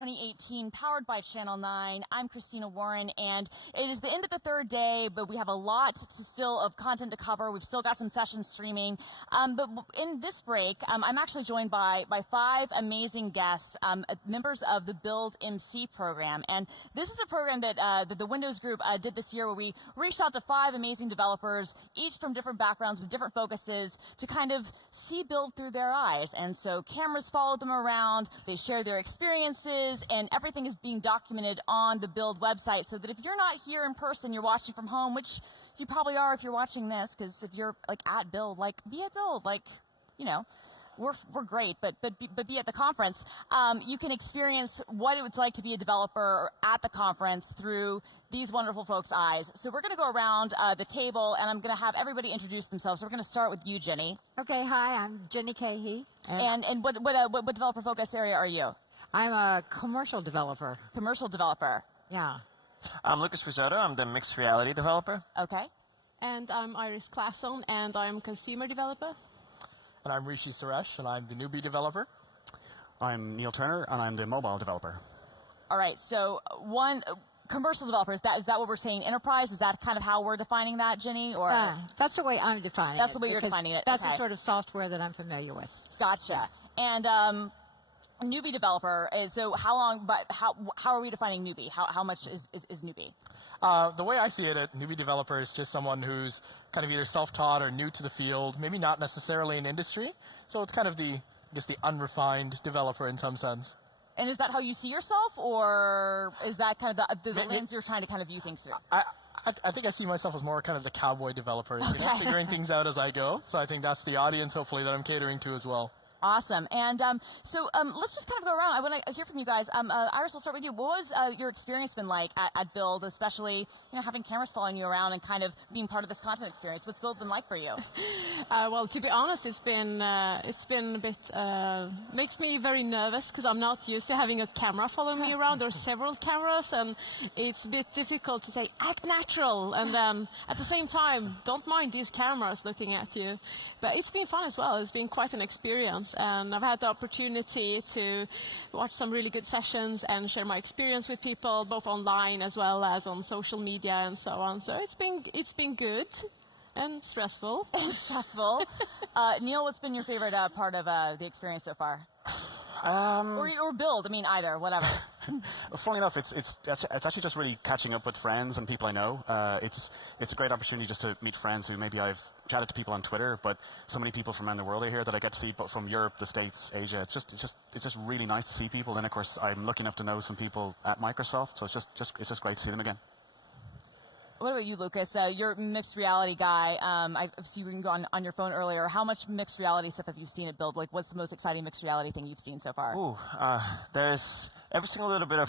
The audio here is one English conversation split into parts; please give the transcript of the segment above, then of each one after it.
2018, powered by Channel 9. I'm Christina Warren, and it is the end of the third day, but we have a lot still of content to cover. We've still got some sessions streaming. But in this break, I'm actually joined by 5 amazing guests, members of the Build MC program. And this is a program that the Windows group did this year, where we reached out to 5 amazing developers, each from different backgrounds with different focuses, to kind of see Build through their eyes. And so cameras followed them around, they shared their experiences, and everything is being documented on the Build website, so that if you're not here in person, you're watching from home, which you probably are if you're watching this, because if you're like at Build, like be at Build, like, you know, we're great, but be at the conference. You can experience what it was like to be a developer at the conference through these wonderful folks' eyes. So we're going to go around the table, and I'm going to have everybody introduce themselves. So we're going to start with you, Ginny. Okay, hi, I'm Ginny Caughey. And what developer focus area are you? I'm a commercial developer. Commercial developer. Yeah. I'm Lucas Risotto. I'm the mixed reality developer. Okay. And I'm Iris Classon, and I'm consumer developer. And I'm Rishi Suresh, and I'm the newbie developer. I'm Neil Turner, and I'm the mobile developer. All right, so commercial developers, is that what we're saying? Enterprise, is that kind of how we're defining that, Ginny? Or that's the way I'm defining it. That's the way you're defining it. That's okay. the sort of software that I'm familiar with. Gotcha. And newbie developer is, so how long, but how are we defining newbie? How much is newbie? The way I see it, a newbie developer is just someone who's kind of either self-taught or new to the field, maybe not necessarily in industry. So it's kind of the unrefined developer in some sense. And is that how you see yourself, or is that kind of the lens you're trying to kind of view things through? I think I see myself as more kind of the cowboy developer, figuring things out as I go. So I think that's the audience, hopefully, that I'm catering to as well. Awesome. And so let's just kind of go around. I want to hear from you guys. Iris, we'll start with you. What was your experience been like at Build, especially having cameras following you around and kind of being part of this content experience? What's Build been like for you? Well, to be honest, it's been a bit makes me very nervous, because I'm not used to having a camera following me around, or several cameras, and it's a bit difficult to say act natural, and then at the same time don't mind these cameras looking at you. But it's been fun as well. It's been quite an experience. And I've had the opportunity to watch some really good sessions and share my experience with people, both online as well as on social media and so on. So it's been good and stressful. Stressful. Neil, what's been your favorite part of the experience so far? Or Build, I mean, either, whatever. Funny enough, it's actually just really catching up with friends and people I know. It's a great opportunity just to meet friends who maybe I've chatted to people on Twitter, but so many people from around the world are here that I get to see, but from Europe, the States, Asia. It's just really nice to see people. And of course, I'm lucky enough to know some people at Microsoft, so it's just great to see them again. What about you, Lucas? You're a mixed reality guy. I've seen you on your phone earlier. How much mixed reality stuff have you seen at Build? Like, what's the most exciting mixed reality thing you've seen so far? Ooh, there's every single little bit of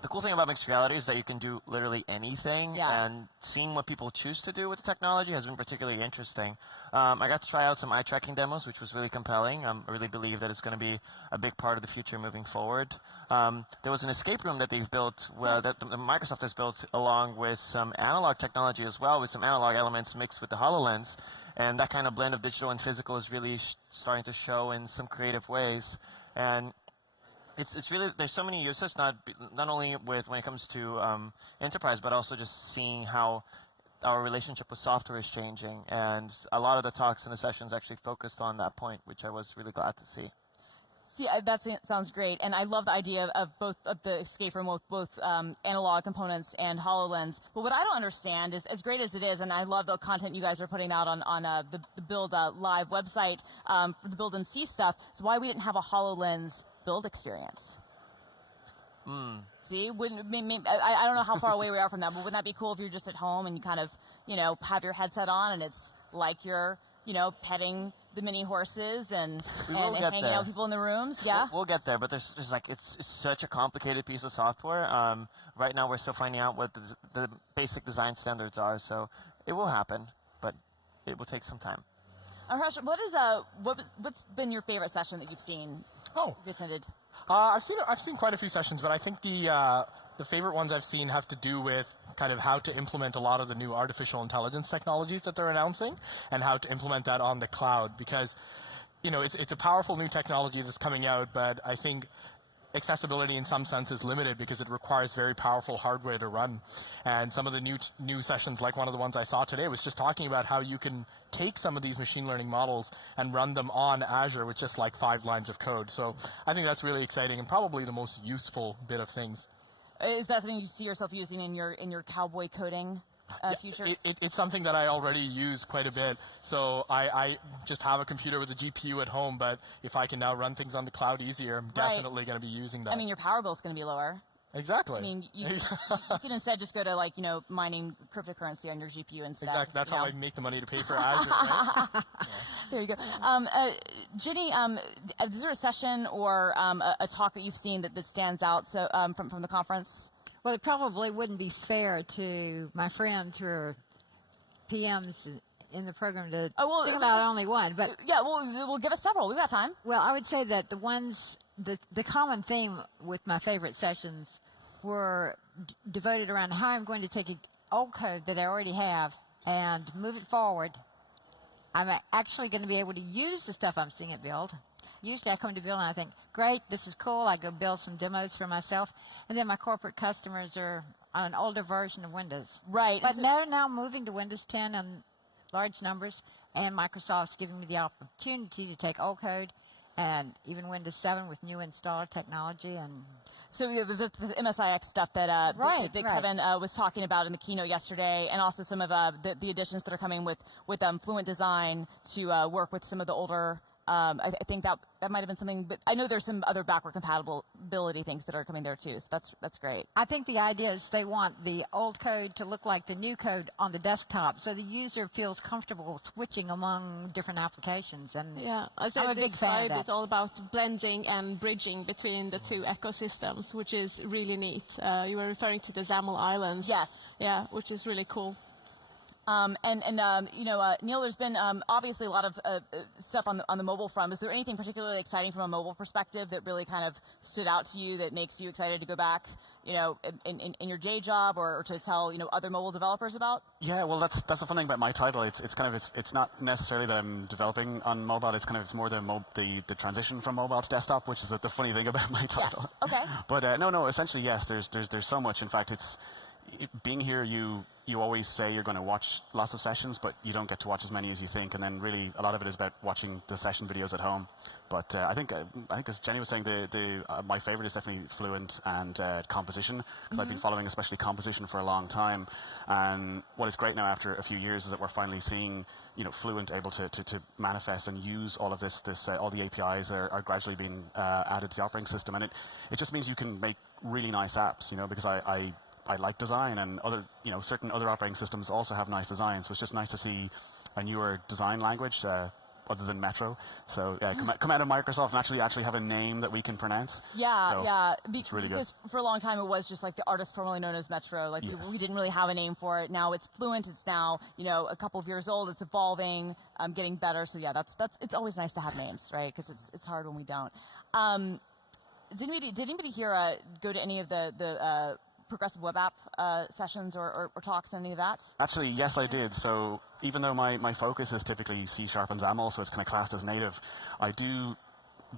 the cool thing about mixed reality is that you can do literally anything, and seeing what people choose to do with the technology has been particularly interesting. I got to try out some eye tracking demos, which was really compelling. I really believe that it's going to be a big part of the future moving forward. There was an escape room that they've built, that Microsoft has built, along with some analog technology as well, with some analog elements mixed with the HoloLens. And that kind of blend of digital and physical is really starting to show in some creative ways. And it's really, there's so many uses, not only when it comes to enterprise, but also just seeing how our relationship with software is changing. And a lot of the talks and the sessions actually focused on that point, which I was really glad to see. See, that sounds great, and I love the idea of both of the escape room with both analog components and HoloLens. But what I don't understand is, as great as it is, and I love the content you guys are putting out on the Build Live website for the Build and See stuff, is why we didn't have a HoloLens Build experience. See, I don't know how far away we are from that, but wouldn't that be cool if you're just at home and you kind of, have your headset on and it's like you're, petting the mini horses and hanging out with people in the rooms? Yeah, we'll get there, but there's like it's such a complicated piece of software. Right now, we're still finding out what the basic design standards are, so it will happen, but it will take some time. Harsh, what's been your favorite session that you've seen? You attended? I've seen quite a few sessions, but I think the favorite ones I've seen have to do with kind of how to implement a lot of the new artificial intelligence technologies that they're announcing, and how to implement that on the cloud. Because, it's a powerful new technology that's coming out, but I think accessibility in some sense is limited because it requires very powerful hardware to run. And some of the new sessions, like one of the ones I saw today, was just talking about how you can take some of these machine learning models and run them on Azure with just like 5 lines of code. So I think that's really exciting and probably the most useful bit of things. Is that something you see yourself using in your cowboy coding future? It's something that I already use quite a bit. So I just have a computer with a GPU at home, but if I can now run things on the cloud easier, I'm definitely going to be using that. I mean, your power bill is going to be lower. Exactly. I mean, you can instead just go to, like, mining cryptocurrency on your GPU instead. Exactly. That's how I make the money to pay for Azure, right? There you go. Ginny, is there a session or a talk that you've seen that stands out from the conference? Well, it probably wouldn't be fair to my friends who are PMs in the program to single out only one. But yeah, we'll give us several. We've got time. Well, I would say that the common theme with my favorite sessions were devoted around how I'm going to take old code that I already have and move it forward. I'm actually going to be able to use the stuff I'm seeing it build. Usually I come to build and I think, great, this is cool. I go build some demos for myself. And then my corporate customers are on an older version of Windows. Right. But they're now moving to Windows 10 in large numbers. And Microsoft's giving me the opportunity to take old code and even Windows 7 with new installer technology. And so the MSIX stuff that Kevin was talking about in the keynote yesterday, and also some of the additions that are coming with Fluent Design to work with some of the older. I think that might have been something, but I know there's some other backward compatibility things that are coming there too. So that's great. I think the idea is they want the old code to look like the new code on the desktop, so the user feels comfortable switching among different applications. And yeah, I'm a big fan of that. It's all about blending and bridging between the two ecosystems, which is really neat. You were referring to the XAML islands. Yes. Yeah, which is really cool. Neil, there's been obviously a lot of stuff on the mobile front. Is there anything particularly exciting from a mobile perspective that really kind of stood out to you that makes you excited to go back, in your day job or to tell other mobile developers about? Yeah, well, that's the fun thing about my title. It's not necessarily that I'm developing on mobile. It's more the transition from mobile to desktop, which is the funny thing about my title. Yes. Okay. But no, essentially yes. There's so much. In fact, being here, you always say you're going to watch lots of sessions, but you don't get to watch as many as you think, and then really a lot of it is about watching the session videos at home. But I think as Jenny was saying, my favorite is definitely Fluent and composition, because I've been following especially composition for a long time. And what is great now after a few years is that we're finally seeing Fluent able to manifest and use all of this all the APIs that are gradually being added to the operating system, and it just means you can make really nice apps. Because I like design, and certain other operating systems also have nice design. So it's just nice to see a newer design language other than Metro. So come out of Microsoft and actually have a name that we can pronounce. Yeah, so yeah. It's really good. Because for a long time it was just like the artist formerly known as Metro. Like we didn't really have a name for it. Now it's Fluent. It's now a couple of years old. It's evolving, getting better. So yeah, it's always nice to have names, right? Because it's hard when we don't. Did anybody here go to any of the progressive web app sessions or talks, any of that? Actually, yes, I did. So even though my focus is typically C# and XAML, so it's kind of classed as native, I do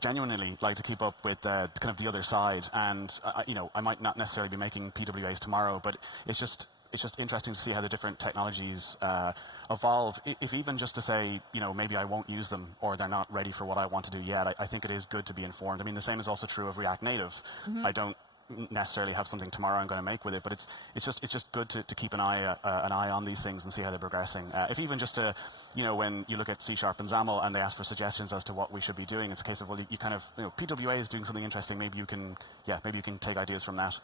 genuinely like to keep up with kind of the other side. And I might not necessarily be making PWAs tomorrow, but it's just interesting to see how the different technologies evolve. If even just to say, maybe I won't use them or they're not ready for what I want to do yet, I think it is good to be informed. I mean, the same is also true of React Native. I don't necessarily have something tomorrow I'm going to make with it, but it's just good to keep an eye on these things and see how they're progressing. If even just to when you look at C# and XAML and they ask for suggestions as to what we should be doing, it's a case of, well, you kind of PWA is doing something interesting. Maybe you can take ideas from that.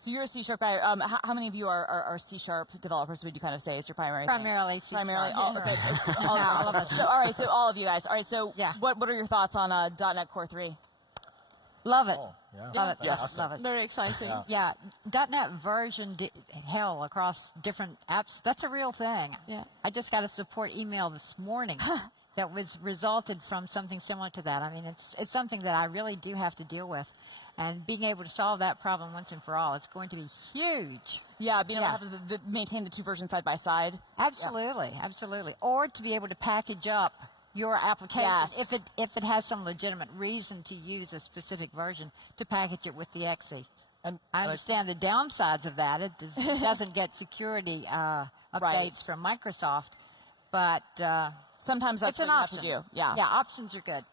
So you're a C# guy. How many of you are C# developers? Would you kind of say is your primary? Primarily C#. Primarily. Okay. All of us. So, all right. So all of you guys. All right. So what are your thoughts on .NET Core 3? Love it. Oh, yeah. Love it. Yes. Love it. Very exciting. Yeah. .NET version hell across different apps. That's a real thing. Yeah. I just got a support email this morning that was resulted from something similar to that. I mean, it's something that I really do have to deal with. And being able to solve that problem once and for all, it's going to be huge. Yeah, being able to have maintain the two versions side by side. Absolutely, absolutely. Or to be able to package up your application, Yes. if it has some legitimate reason to use a specific version, to package it with the XE. And I understand the downsides of that. It doesn't get security updates from Microsoft, but Sometimes that's it's an what you option. have to do. Yeah. Yeah, options are good.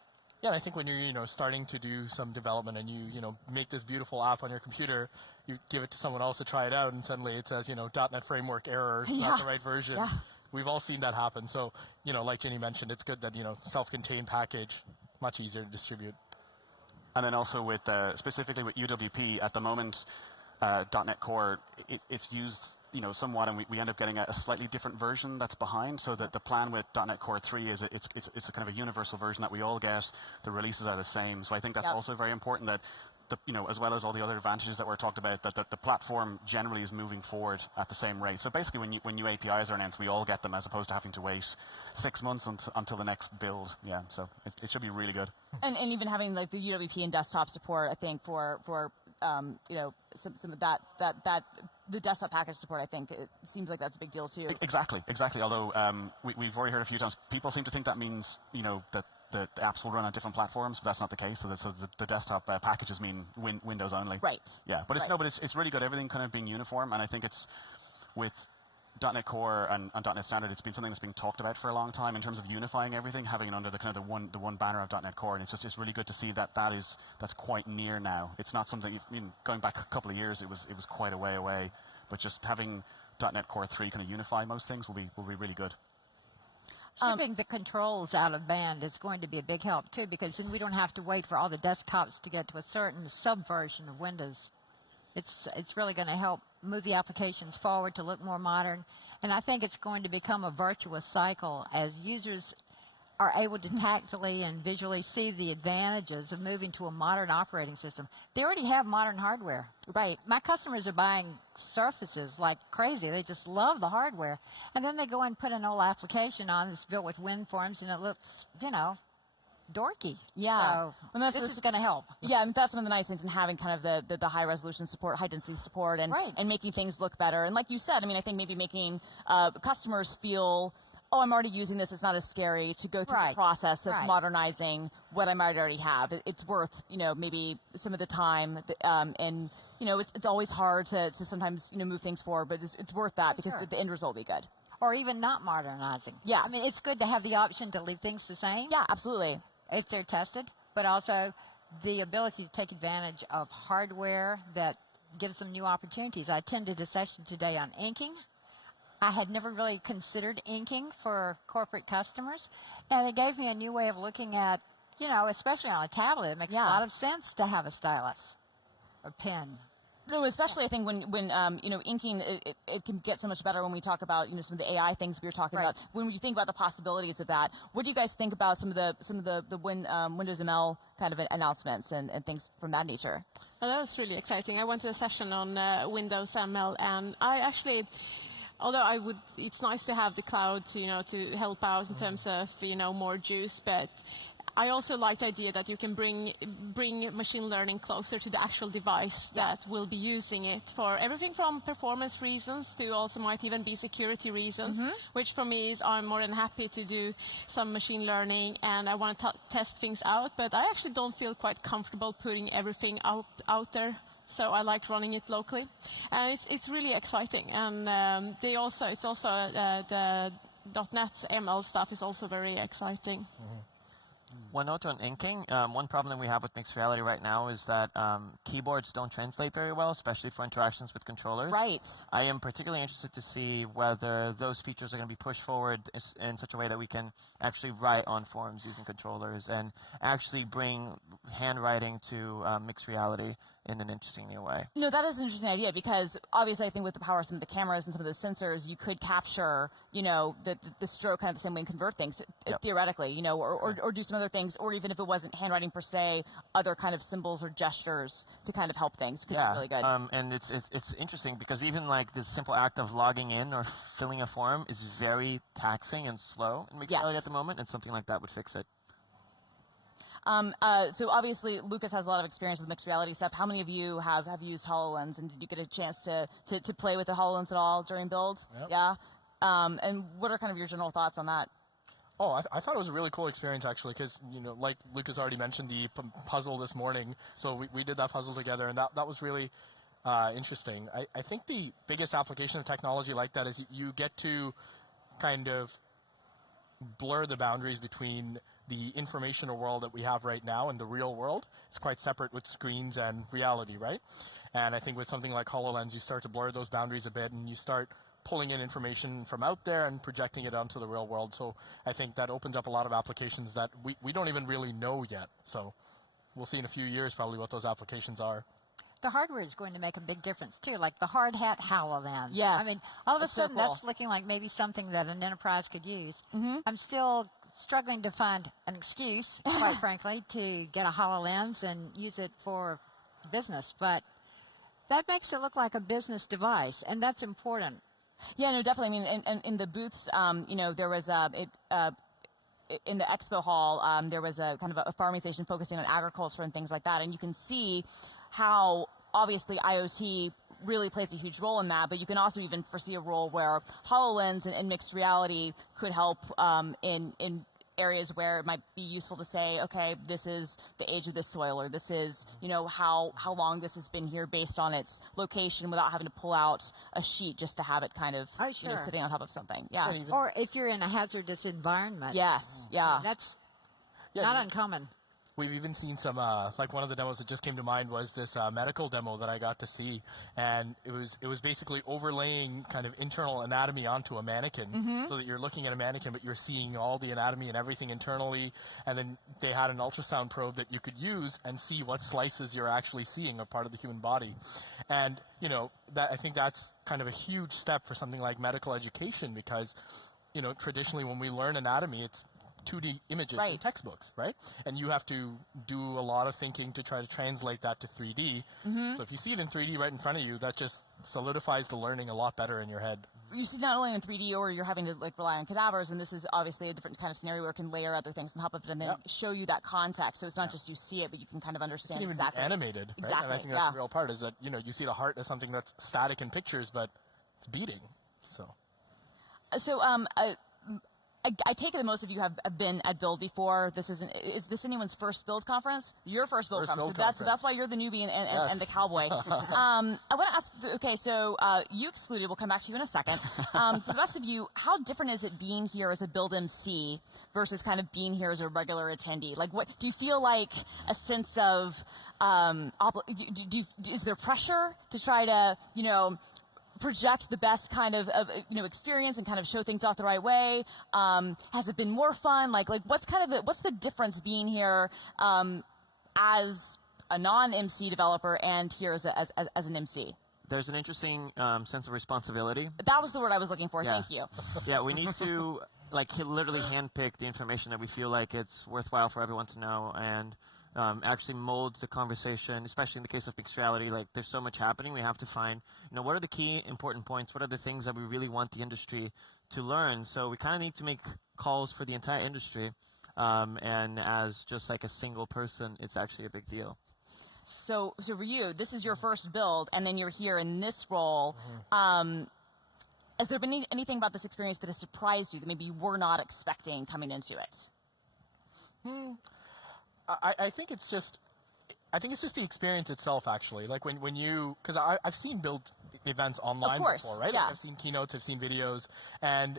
yeah, I think when you're starting to do some development and you make this beautiful app on your computer, you give it to someone else to try it out, and suddenly it says .NET framework error, not the right version. Yeah. We've all seen that happen. So like Ginny mentioned, it's good that self-contained package, much easier to distribute. And then also with specifically with UWP at the moment, .NET Core, it's used somewhat, and we end up getting a slightly different version that's behind. So that the plan with .NET Core 3 is it's a kind of a universal version that we all get. The releases are the same. So I think that's also very important that as well as all the other advantages that were talked about, that the platform generally is moving forward at the same rate. So basically, when new APIs are announced, we all get them as opposed to having to wait 6 months until the next build. Yeah, so it should be really good. And even having like the UWP and desktop support, I think for some of that the desktop package support, I think it seems like that's a big deal too. Exactly. Although we've already heard a few times, people seem to think that means that the apps will run on different platforms, but that's not the case. So the desktop packages mean Windows only. Right. Yeah, but it's really good. Everything kind of being uniform, and I think it's with .NET Core and .NET Standard, it's been something that's been talked about for a long time in terms of unifying everything, having it under the kind of the one banner of .NET Core, and it's really good to see that's quite near now. It's not something going back a couple of years, it was quite a way away, but just having .NET Core 3 kind of unify most things will be really good. Shipping the controls out of band is going to be a big help too, because then we don't have to wait for all the desktops to get to a certain subversion of Windows. It's really going to help move the applications forward to look more modern, and I think it's going to become a virtuous cycle as users are able to tactily and visually see the advantages of moving to a modern operating system. They already have modern hardware. Right. My customers are buying Surfaces like crazy. They just love the hardware, and then they go and put an old application on that's built with WinForms, and it looks, dorky. Yeah. So this is going to help. Yeah, I mean, that's one of the nice things in having kind of the high resolution support, high density support, and making things look better. And like you said, I mean, I think maybe making customers feel, oh, I'm already using this, it's not as scary to go through the process of modernizing what I might already have. It's worth, maybe some of the time, and it's always hard to sometimes move things forward, but it's worth that because the end result will be good. Or even not modernizing. Yeah. I mean, it's good to have the option to leave things the same. Yeah, absolutely. If they're tested, but also the ability to take advantage of hardware that gives them new opportunities. I attended a session today on inking. I had never really considered inking for corporate customers, and it gave me a new way of looking at, especially on a tablet, it makes a lot of sense to have a stylus or pen. No, especially I think when inking, it can get so much better when we talk about some of the AI things we were talking about. When you think about the possibilities of that, what do you guys think about some of the Windows ML kind of announcements and things from that nature? Well, that was really exciting. I went to a session on Windows ML, and I actually, although it's nice to have the cloud to help out in terms of more juice, but I also like the idea that you can bring machine learning closer to the actual device that will be using it for everything from performance reasons to also might even be security reasons, which for me is I'm more than happy to do some machine learning and I want to test things out, but I actually don't feel quite comfortable putting everything out there. So I like running it locally, and it's really exciting. And the .NET ML stuff is also very exciting. One note on inking. One problem we have with mixed reality right now is that keyboards don't translate very well, especially for interactions with controllers. Right. I am particularly interested to see whether those features are going to be pushed forward in such a way that we can actually write on forms using controllers and actually bring handwriting to mixed reality in an interesting new way. No, that is an interesting idea because obviously I think with the power of some of the cameras and some of those sensors, you could capture, the stroke kind of the same way and convert things theoretically, or do some other things, or even if it wasn't handwriting per se, other kind of symbols or gestures to kind of help things could be really good. And it's interesting because even like this simple act of logging in or filling a form is very taxing and slow in mixed reality at the moment, and something like that would fix it. So obviously Lucas has a lot of experience with mixed reality stuff. How many of you have used HoloLens, and did you get a chance to play with the HoloLens at all during builds? Yep. Yeah. And what are kind of your general thoughts on that? Oh, I thought it was a really cool experience, actually, because, like Lucas already mentioned, the puzzle this morning. So we did that puzzle together, and that was really interesting. I think the biggest application of technology like that is you get to kind of blur the boundaries between the informational world that we have right now and the real world. It's quite separate with screens and reality, right? And I think with something like HoloLens, you start to blur those boundaries a bit, and you start pulling in information from out there and projecting it onto the real world. So I think that opens up a lot of applications that we don't even really know yet. So we'll see in a few years probably what those applications are. The hardware is going to make a big difference too, like the hard hat HoloLens. Yes. I mean, all of a That's so sudden cool. that's looking like maybe something that an enterprise could use. Mm-hmm. I'm still struggling to find an excuse, quite frankly, to get a HoloLens and use it for business. But that makes it look like a business device, and that's important. Yeah, no, definitely. I mean, in the booths, there was in the expo hall, there was a kind of a farming station focusing on agriculture and things like that, and you can see how obviously IoT really plays a huge role in that, but you can also even foresee a role where HoloLens and mixed reality could help in areas where it might be useful to say, okay, this is the age of this soil, or this is, how long this has been here based on its location, without having to pull out a sheet just to have it kind of, sitting on top of something. Yeah. Or if you're in a hazardous environment. Yes. Yeah. That's not uncommon. We've even seen some, like one of the demos that just came to mind was this medical demo that I got to see, and it was basically overlaying kind of internal anatomy onto a mannequin, so that you're looking at a mannequin, but you're seeing all the anatomy and everything internally, and then they had an ultrasound probe that you could use and see what slices you're actually seeing of part of the human body. And, that I think that's kind of a huge step for something like medical education, because, traditionally when we learn anatomy, it's 2D images in textbooks, right? And you have to do a lot of thinking to try to translate that to 3D. So if you see it in 3D right in front of you, that just solidifies the learning a lot better in your head. You see not only in 3D, or you're having to rely on cadavers, and this is obviously a different kind of scenario where it can layer other things on top of it and then show you that context. So it's not just you see it, but you can kind of understand it can even exactly. be animated, right? Exactly. And I think that's the real part, is that, you see the heart as something that's static in pictures, but it's beating. So I take it that most of you have been at Build before. Is this anyone's first Build conference? Your first Build conference. So that's why you're the newbie and the cowboy. I want to ask, okay, so you excluded, we'll come back to you in a second. For the rest of you, how different is it being here as a Build MC versus kind of being here as a regular attendee? Like, what do you feel like a sense of, is there pressure to try to, project the best kind of experience and kind of show things off the right way? Has it been more fun? Like what's the difference being here as a non-MC developer and here as an MC? There's an interesting sense of responsibility. That was the word I was looking for. Yeah. Thank you. Yeah, we need to literally handpick the information that we feel like it's worthwhile for everyone to know, and actually molds the conversation, especially in the case of mixed reality. Like, there's so much happening. We have to find, what are the key important points? What are the things that we really want the industry to learn? So we kind of need to make calls for the entire industry. And as just like a single person, it's actually a big deal. So for you, this is your first Build, and then you're here in this role. Has there been anything about this experience that has surprised you that maybe you were not expecting coming into it? I think it's just the experience itself, actually. Like when you, because I've seen Build events online before, right? Yeah. Like I've seen keynotes, I've seen videos, and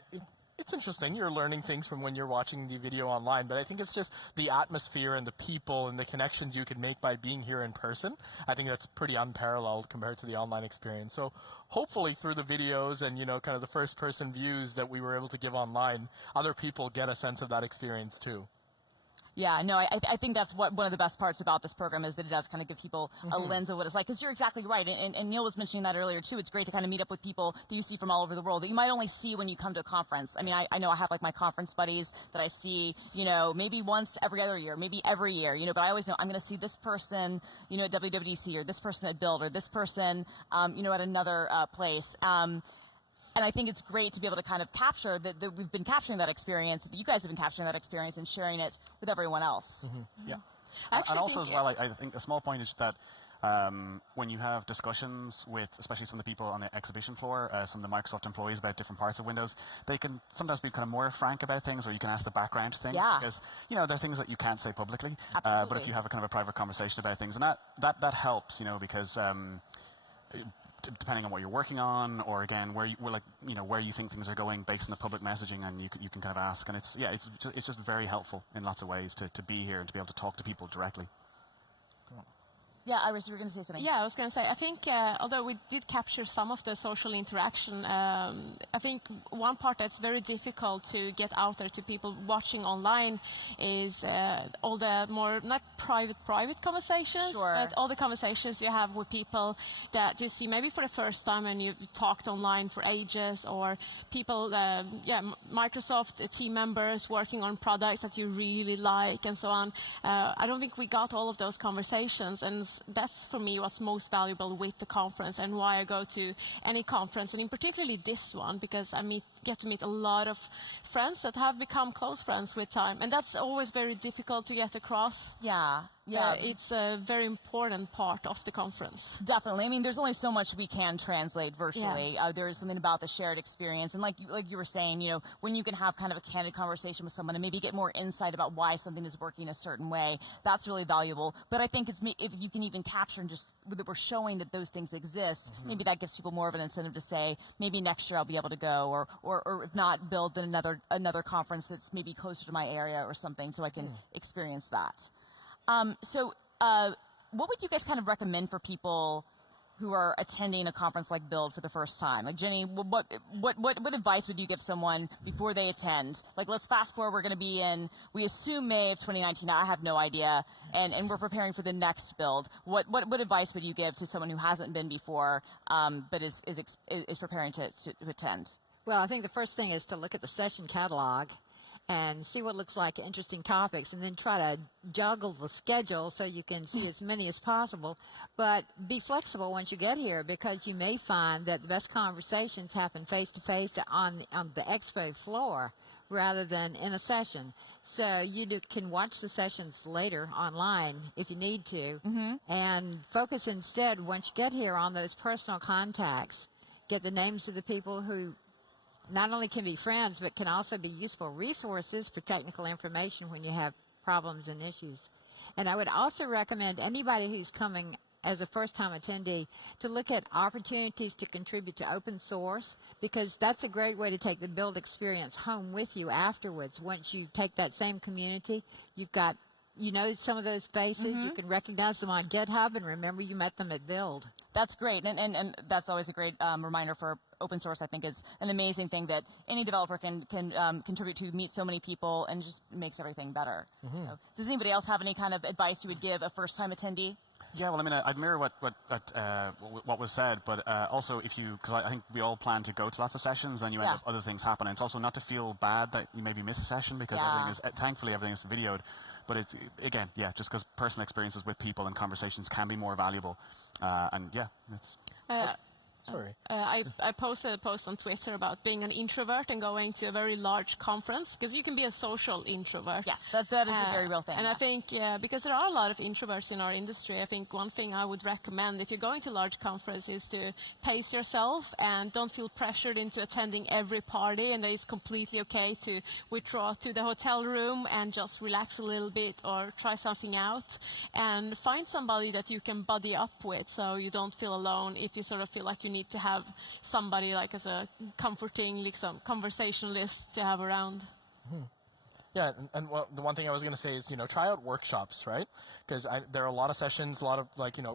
it's interesting. You're learning things from when you're watching the video online, but I think it's just the atmosphere and the people and the connections you can make by being here in person. I think that's pretty unparalleled compared to the online experience. So hopefully through the videos and, kind of the first-person views that we were able to give online, other people get a sense of that experience too. Yeah, no, I think that's one of the best parts about this program, is that it does kind of give people a lens of what it's like. Because you're exactly right, and Neil was mentioning that earlier too. It's great to kind of meet up with people that you see from all over the world that you might only see when you come to a conference. I mean, I know I have like my conference buddies that I see, maybe once every other year, maybe every year, but I always know I'm going to see this person, at WWDC, or this person at Build, or this person, at another place. And I think it's great to be able to kind of capture that we've been capturing that experience, that you guys have been capturing that experience and sharing it with everyone else. Yeah. And also as well, I think a small point is that when you have discussions with, especially some of the people on the exhibition floor, some of the Microsoft employees about different parts of Windows, they can sometimes be kind of more frank about things, or you can ask the background things, because there are things that you can't say publicly. But if you have a kind of a private conversation about things, and that helps, because depending on what you're working on, or again where you think things are going based on the public messaging, and you can kind of ask, and it's just very helpful in lots of ways to be here and to be able to talk to people directly. Yeah, Iris, you were going to say something. Yeah, I was going to say, I think although we did capture some of the social interaction, I think one part that's very difficult to get out there to people watching online is all the more, not private conversations, but all the conversations you have with people that you see maybe for the first time and you've talked online for ages, or people, Microsoft team members working on products that you really like and so on. I don't think we got all of those conversations, and that's for me what's most valuable with the conference, and why I go to any conference, and in particularly this one, because I get to meet a lot of friends that have become close friends with time, and that's always very difficult to get across. It's a very important part of the conference. Definitely. I mean, there's only so much we can translate virtually. There's something about the shared experience, and like you were saying, when you can have kind of a candid conversation with someone and maybe get more insight about why something is working a certain way, that's really valuable. But I think if you can even capture and just that we're showing that those things exist, maybe that gives people more of an incentive to say, maybe next year I'll be able to go, or if not, build another conference that's maybe closer to my area or something, so I can experience that. What would you guys kind of recommend for people who are attending a conference like Build for the first time? Like, Ginny, what advice would you give someone before they attend? Like, let's fast forward, we're going to be in, we assume May of 2019, I have no idea, and we're preparing for the next Build. What advice would you give to someone who hasn't been before, but is preparing to attend? Well, I think the first thing is to look at the session catalog and see what looks like interesting topics, and then try to juggle the schedule so you can see as many as possible. But be flexible once you get here, because you may find that the best conversations happen face-to-face on the expo floor rather than in a session. So you can watch the sessions later online if you need to, and focus instead, once you get here, on those personal contacts. Get the names of the people who not only can be friends, but can also be useful resources for technical information when you have problems and issues. And I would also recommend anybody who's coming as a first-time attendee to look at opportunities to contribute to open source, because that's a great way to take the Build experience home with you afterwards. Once you take that same community, you've got, some of those faces, you can recognize them on GitHub and remember you met them at Build. That's great, and that's always a great reminder for open source. I think it's an amazing thing that any developer can contribute to, meet so many people, and just makes everything better. So, does anybody else have any kind of advice you would give a first-time attendee? Yeah, well, I mean, I'd mirror what was said, but also because I think we all plan to go to lots of sessions, and you end up other things happen. It's also not to feel bad that you maybe miss a session, because thankfully everything is videoed. But it's, again, just because personal experiences with people and conversations can be more valuable. It's... Sorry. I posted a post on Twitter about being an introvert and going to a very large conference, because you can be a social introvert. Yes, that is a very real thing. And I think, because there are a lot of introverts in our industry, I think one thing I would recommend if you're going to large conference is to pace yourself and don't feel pressured into attending every party, and that it's completely okay to withdraw to the hotel room and just relax a little bit or try something out, and find somebody that you can buddy up with so you don't feel alone if you sort of feel like you need to have somebody like as a comforting conversationalist to have around. Yeah, and the one thing I was going to say is, try out workshops, right? Because there are a lot of sessions, a lot of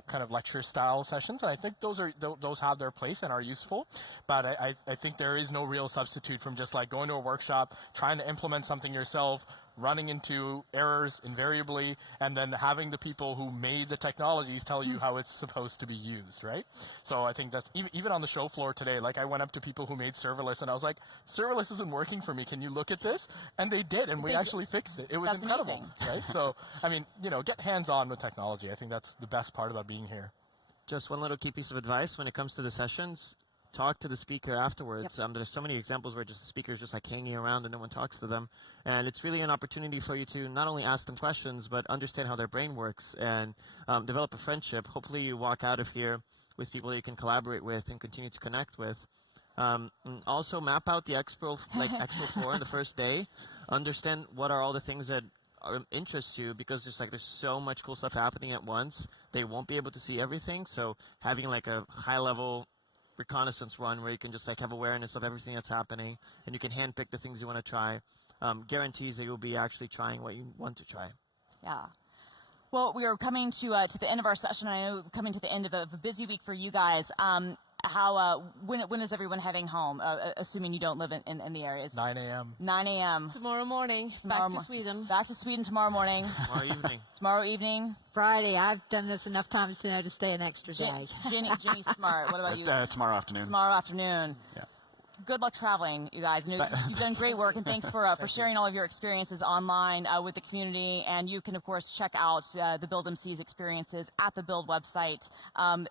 kind of lecture style sessions, and I think those have their place and are useful. But I think there is no real substitute from just going to a workshop, trying to implement something yourself, running into errors invariably, and then having the people who made the technologies tell you how it's supposed to be used, right? So I think that's, even on the show floor today, I went up to people who made serverless, and I was like, serverless isn't working for me, can you look at this? And they did, and we actually fixed it. It was incredible, right? So, I mean, get hands-on with technology. I think that's the best part about being here. Just one little key piece of advice when it comes to the sessions. talk to the speaker afterwards. There's so many examples where just the speaker is just like hanging around and no one talks to them. And it's really an opportunity for you to not only ask them questions, but understand how their brain works and develop a friendship. Hopefully you walk out of here with people that you can collaborate with and continue to connect with. And also map out the expo floor on the first day. Understand what are all the things that interest you, because there's so much cool stuff happening at once. They won't be able to see everything, so having like a high-level reconnaissance run where you can just like have awareness of everything that's happening, and you can handpick the things you want to try, guarantees that you'll be actually trying what you want to try. Yeah. Well, we are coming to the end of our session. I know coming to the end of a busy week for you guys. When is everyone heading home? Assuming you don't live in the areas. 9 a.m. 9 a.m. Tomorrow morning, back to Sweden. Back to Sweden tomorrow morning. Tomorrow evening. Tomorrow evening. Friday. I've done this enough times to know to stay an extra day. Ginny's smart. What about you? Tomorrow afternoon. Tomorrow afternoon. Yeah. Good luck traveling, you guys. You know, you've done great work, and thanks for sharing all of your experiences online with the community. And you can, of course, check out the Build MC's experiences at the Build website, on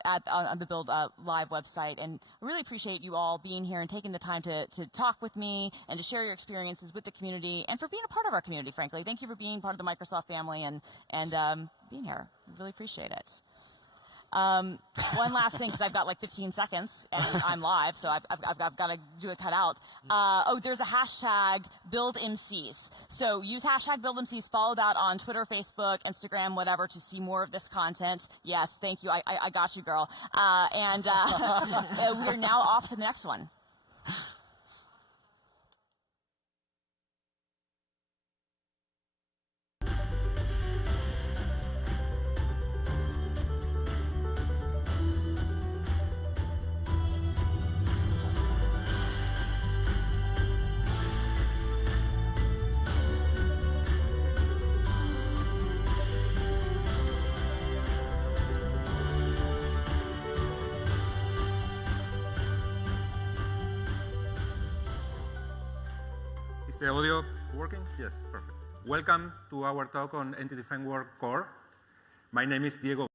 the Build Live website. And I really appreciate you all being here and taking the time to talk with me and to share your experiences with the community and for being a part of our community, frankly. Thank you for being part of the Microsoft family and being here. I really appreciate it. One last thing, because I've got like 15 seconds and I'm live, so I've got to do a cutout. There's a hashtag BuildMCs. So use hashtag BuildMCs, follow that on Twitter, Facebook, Instagram, whatever, to see more of this content. Yes, thank you. I got you, girl. We're now off to the next one. Is the audio working? Yes, perfect. Welcome to our talk on Entity Framework Core. My name is Diego